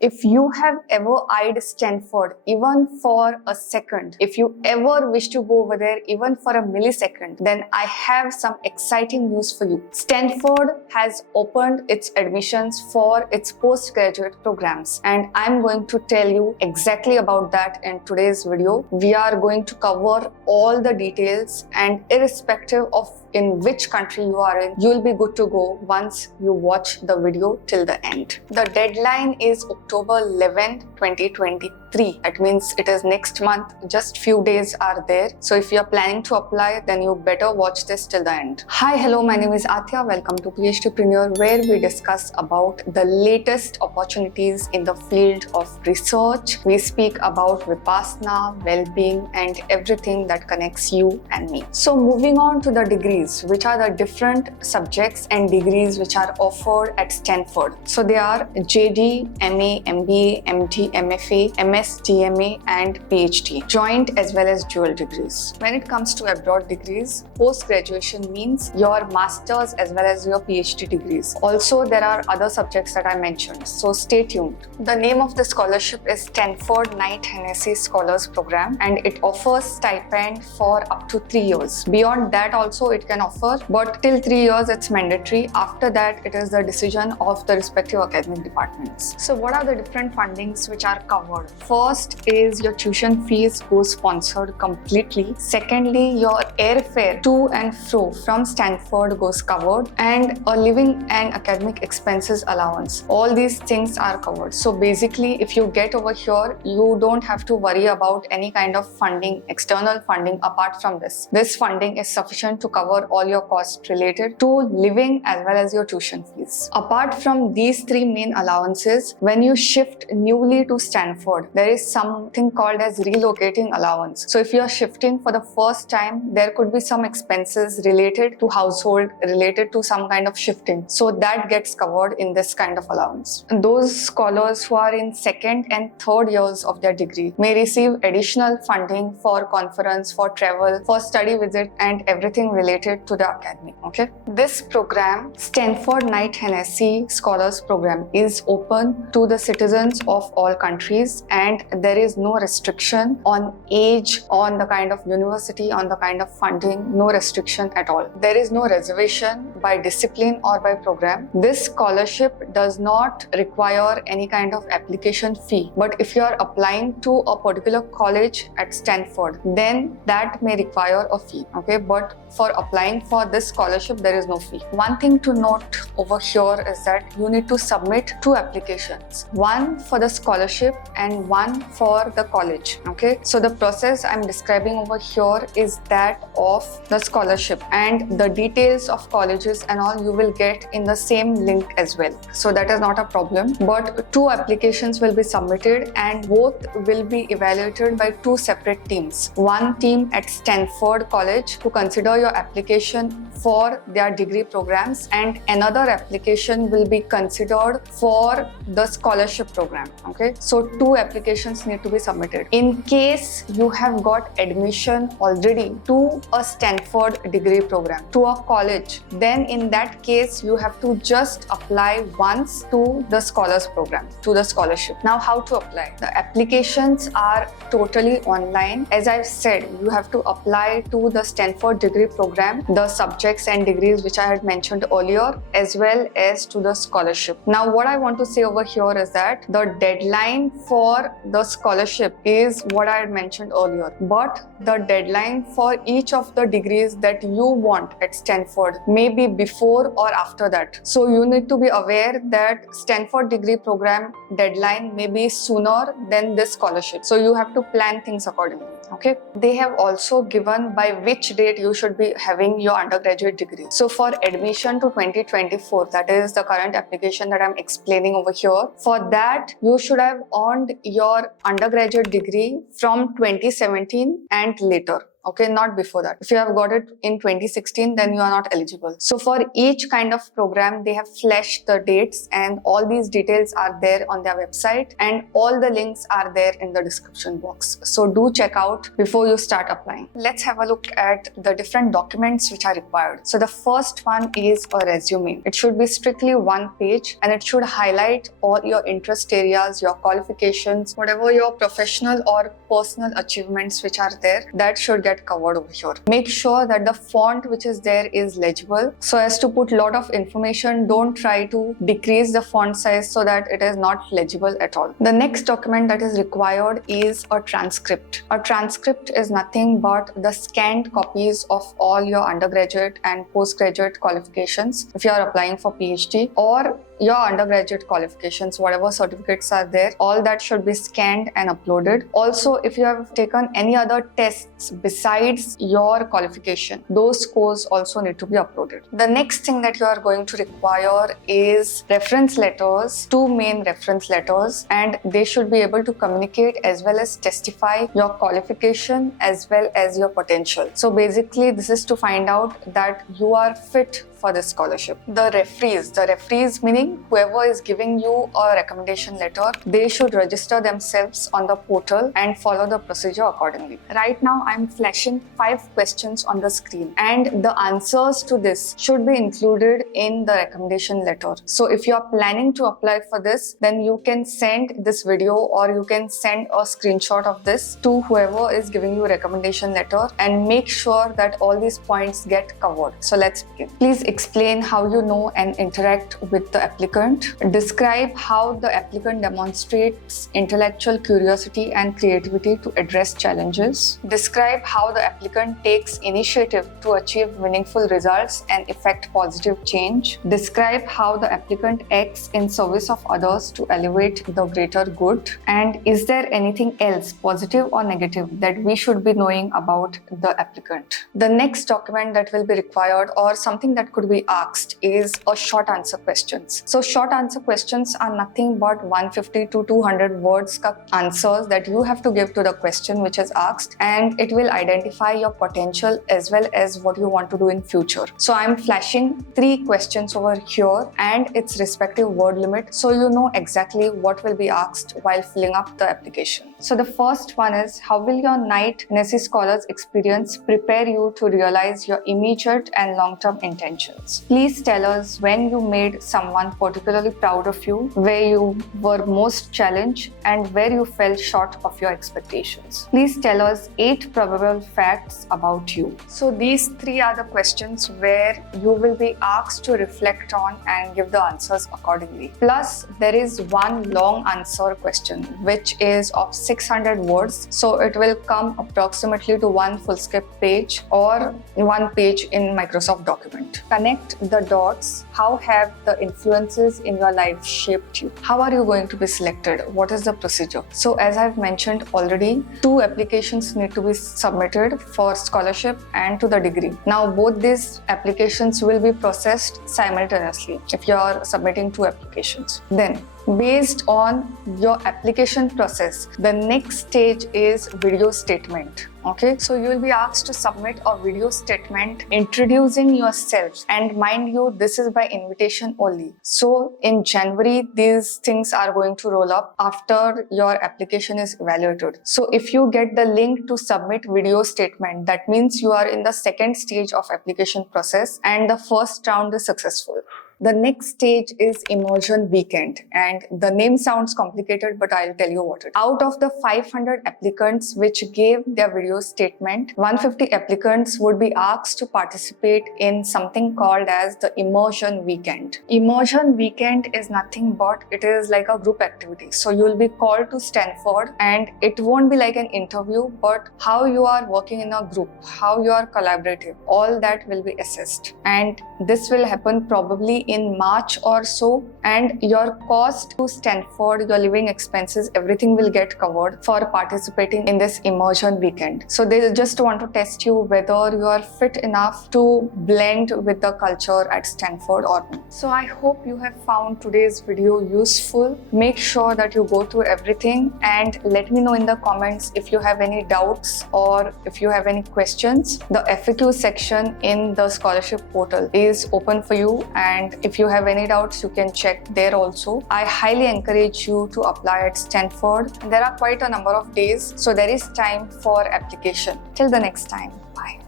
If you have ever eyed Stanford even for a second, if you ever wish to go over there even for a millisecond, then I have some exciting news for you. Stanford has opened its admissions for its postgraduate programs, and I'm going to tell you exactly about that in today's video. We are going to cover all the details, and irrespective of in which country you are in, you'll be good to go once you watch the video till the end. The deadline is October 11, 2023. That means it is next month. Just few days are there. So if you're planning to apply, then you better watch this till the end. Hi, hello, my name is Atya. Welcome to PhDpreneur, where we discuss about the latest opportunities in the field of research. We speak about Vipassana, well-being, and everything that connects you and me. So moving on to the degrees, which are the different subjects and degrees which are offered at Stanford. So they are JD, MA, MBA, MD, MFA, MS, DMA, and PhD, joint as well as dual degrees. When it comes to abroad degrees, post-graduation means your master's as well as your PhD degrees. Also, there are other subjects that I mentioned, so stay tuned. The name of the scholarship is Stanford Knight Hennessy Scholars Program, and it offers stipend for up to 3 years. Beyond that also it can offer, but till 3 years it's mandatory. After that, it is the decision of the respective academic departments. So what are the different fundings which are covered? First is your tuition fees goes sponsored completely. Secondly, your airfare to and fro from Stanford goes covered, and a living and academic expenses allowance. All these things are covered. So basically, if you get over here, you don't have to worry about any kind of funding, external funding apart from this. This funding is sufficient to cover all your costs related to living as well as your tuition fees. Apart from these three main allowances, when you shift newly to Stanford, there is something called as relocating allowance. So if you are shifting for the first time, there could be some expenses related to household, related to some kind of shifting. So that gets covered in this kind of allowance. And those scholars who are in second and third years of their degree may receive additional funding for conference, for travel, for study visit, and everything related to the academy. Okay, this program, Stanford Knight Hennessy Scholars Program, is open to the citizens of all countries, and there is no restriction on age, on the kind of university, on the kind of funding, no restriction at all. There is no reservation by discipline or by program. This scholarship does not require any kind of application fee, but if you are applying to a particular college at Stanford, then that may require a fee. Okay, but for applying for this scholarship, there is no fee. One thing to note over here is that you need to submit 2 applications, one for the scholarship and one for the college. Okay, so the process I'm describing over here is that of the scholarship, and the details of colleges and all you will get in the same link as well. So that is not a problem, but 2 applications will be submitted and both will be evaluated by 2 separate teams. One team at Stanford College to consider your application for their degree programs, and another application will be considered for the scholarship program. Okay, so 2 applications need to be submitted. In case you have got admission already to a Stanford degree program, to a college, then in that case you have to just apply once to the scholars program, to the scholarship. Now, how to apply? The applications are totally online. As I've said, you have to apply to the Stanford degree program, the subjects and degrees which I had mentioned earlier, as well as to the scholarship. Now, what I want to say over here is that the deadline for the scholarship is what I had mentioned earlier, but the deadline for each of the degrees that you want at Stanford may be before or after that. So you need to be aware that Stanford degree program deadline may be sooner than this scholarship. So you have to plan things accordingly. Okay, they have also given by which date you should be having your undergraduate degree. So for admission to 2024, that is the current application that I'm explaining over here, for that you should have earned your undergraduate degree from 2017 and later. Okay, not before that. If you have got it in 2016, then you are not eligible. So for each kind of program, they have fleshed the dates, and all these details are there on their website, and all the links are there in the description box. So do check out before you start applying. Let's have a look at the different documents which are required. So the first one is a resume. It should be strictly one page, and it should highlight all your interest areas, your qualifications, whatever your professional or personal achievements which are there, that should get covered over here. Make sure that the font which is there is legible, so as to put a lot of information. Don't try to decrease the font size so that it is not legible at all. The next document that is required is a transcript. A transcript is nothing but the scanned copies of all your undergraduate and postgraduate qualifications if you are applying for PhD, or your undergraduate qualifications, whatever certificates are there, all that should be scanned and uploaded. Also, if you have taken any other tests besides your qualification, those scores also need to be uploaded. The next thing that you are going to require is reference letters, 2 main reference letters, and they should be able to communicate as well as testify your qualification as well as your potential. So basically, this is to find out that you are fit for this scholarship. The referees meaning whoever is giving you a recommendation letter, they should register themselves on the portal and follow the procedure accordingly. Right now, I'm flashing 5 questions on the screen, and the answers to this should be included in the recommendation letter. So if you are planning to apply for this, then you can send this video or you can send a screenshot of this to whoever is giving you a recommendation letter, and make sure that all these points get covered. So let's begin. Please explain how you know and interact with the applicant. Describe how the applicant demonstrates intellectual curiosity and creativity to address challenges. Describe how the applicant takes initiative to achieve meaningful results and effect positive change. Describe how the applicant acts in service of others to elevate the greater good. And is there anything else, positive or negative, that we should be knowing about the applicant? The next document that will be required, or something that could be asked, is a short answer questions. So short answer questions are nothing but 150 to 200 words ka answers that you have to give to the question which is asked, and it will identify your potential as well as what you want to do in future. So I'm flashing 3 questions over here and its respective word limit, so you know exactly what will be asked while filling up the application. So the first one is, how will your Knight NSE Scholars experience prepare you to realize your immediate and long-term intentions? Please tell us when you made someone particularly proud of you, where you were most challenged, and where you fell short of your expectations. Please tell us 8 probable facts about you. So these 3 are the questions where you will be asked to reflect on and give the answers accordingly. Plus, there is one long answer question which is of 600 words. So it will come approximately to 1 Fullscape page or 1 page in Microsoft document. Connect the dots. How have the influences in your life shaped you? How are you going to be selected? What is the procedure? So as I've mentioned already, 2 applications need to be submitted for scholarship and to the degree. Now both these applications will be processed simultaneously if you are submitting 2 applications. Then based on your application process, the next stage is video statement. Okay, so you will be asked to submit a video statement introducing yourself, and mind you, this is by invitation only. So in January, these things are going to roll up after your application is evaluated. So if you get the link to submit video statement, that means you are in the second stage of application process and the first round is successful. The next stage is Immersion Weekend, and the name sounds complicated, but I'll tell you what it is. Out of the 500 applicants which gave their video statement, 150 applicants would be asked to participate in something called as the Immersion Weekend. Immersion Weekend is nothing but, it is like a group activity. So you'll be called to Stanford, and it won't be like an interview, but how you are working in a group, how you are collaborative, all that will be assessed. And this will happen probably in March or so, and your cost to Stanford, your living expenses, everything will get covered for participating in this immersion weekend. So they just want to test you whether you are fit enough to blend with the culture at Stanford or not. So I hope you have found today's video useful. Make sure that you go through everything and let me know in the comments if you have any doubts or if you have any questions. The FAQ section in the scholarship portal is open for you, and if you have any doubts you can check there also. I highly encourage you to apply at Stanford. There are quite a number of days, so there is time for application. Till the next time, bye.